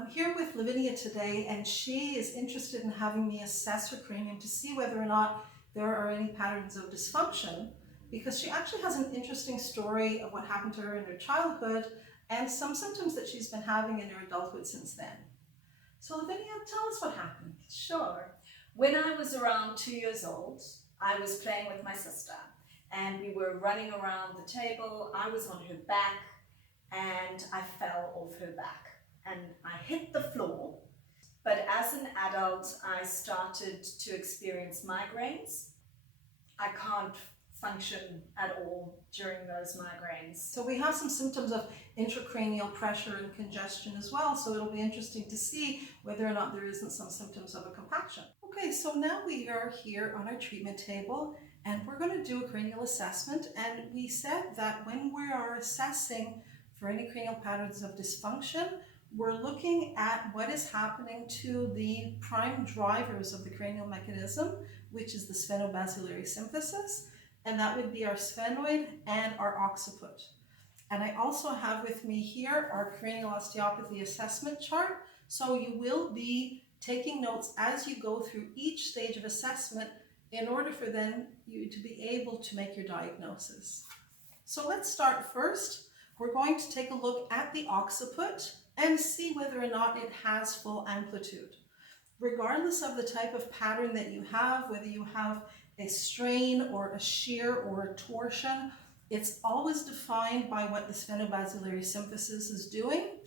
I'm here with Lavinia today, and she is interested in having me assess her cranium to see whether or not there are any patterns of dysfunction, because she actually has an interesting story of what happened to her in her childhood and some symptoms that she's been having in her adulthood since then. So Lavinia, tell us what happened. Sure. When I was around 2 years old, I was playing with my sister and we were running around the table. I was on her back and I fell off her back and I hit the floor. But as an adult, I started to experience migraines. I can't function at all during those migraines. So we have some symptoms of intracranial pressure and congestion as well, so it'll be interesting to see whether or not there isn't some symptoms of a compaction. Okay, so now we are here on our treatment table and we're going to do a cranial assessment, and we said that when we are assessing for any cranial patterns of dysfunction, we're looking at what is happening to the prime drivers of the cranial mechanism, which is the sphenobasilar symphysis, and that would be our sphenoid and our occiput. And I also have with me here our cranial osteopathy assessment chart, so you will be taking notes as you go through each stage of assessment in order for then you to be able to make your diagnosis. So let's start first. We're going to take a look at the occiput and see whether or not it has full amplitude. Regardless of the type of pattern that you have, whether you have a strain or a shear or a torsion, it's always defined by what the sphenobasilar symphysis is doing.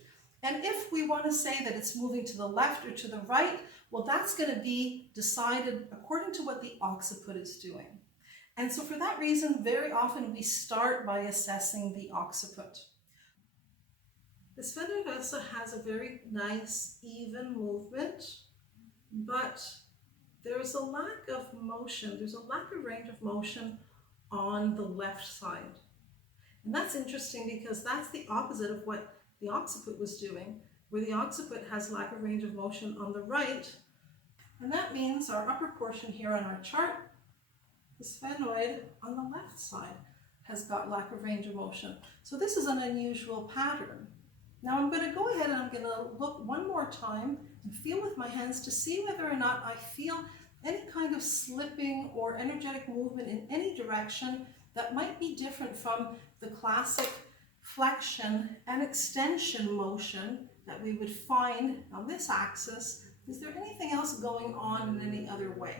And if we want to say that it's moving to the left or to the right, well, that's going to be decided according to what the occiput is doing. And so for that reason, very often we start by assessing the occiput. The sphenoid also has a very nice, even movement, but there's a lack of motion. There's a lack of range of motion on the left side. And that's interesting because that's the opposite of what the occiput was doing, where the occiput has lack of range of motion on the right. And that means our upper portion here on our chart, the sphenoid on the left side, has got lack of range of motion. So this is an unusual pattern. Now I'm going to go ahead and I'm going to look one more time and feel with my hands to see whether or not I feel any kind of slipping or energetic movement in any direction that might be different from the classic flexion and extension motion that we would find on this axis. Is there anything else going on in any other way?